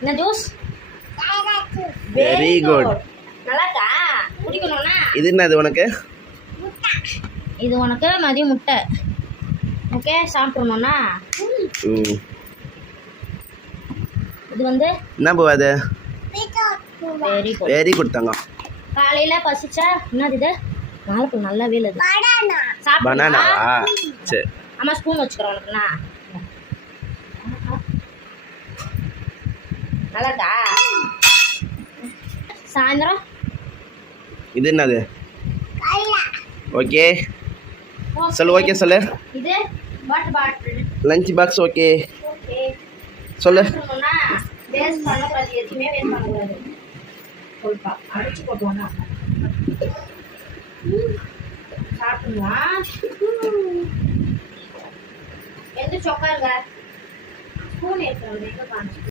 என்ன juice? Very good. நல்லா இருக்கா? குடிக்கணும்னா இது என்னது உனக்கு? இது உனக்கு மதிய முட்டை. ஓகே, சாப்பிடணும்னா இது வந்து என்ன பூ அது? Very good. வெரி குட் தங்கம். காலையில் பசிச்சா என்னது இது? வாழைப்பழம் நல்லாவே இல்லை. பனானாவா? சரி. அம்மா ஸ்பூன் வச்சுக்கிறோம் உனக்குண்ணா. நல்லா இருக்கா? சாயந்தரம் இது என்னது? ஓகே சொல்லு. ஓகே சொல்லு. இது water bottle. Lunch box. Okay okay சொல்லு. வேஸ்ட் பண்ணக்கூடாது, எதுவுமே வேஸ்ட் பண்ணக்கூடாது. சொல்பா அடிச்சு போட்டுவாங்க. சாப்பிடுவா எந்த சொக்கா இருக்க ஸ்பூன் எடுத்து எங்க காமிச்சு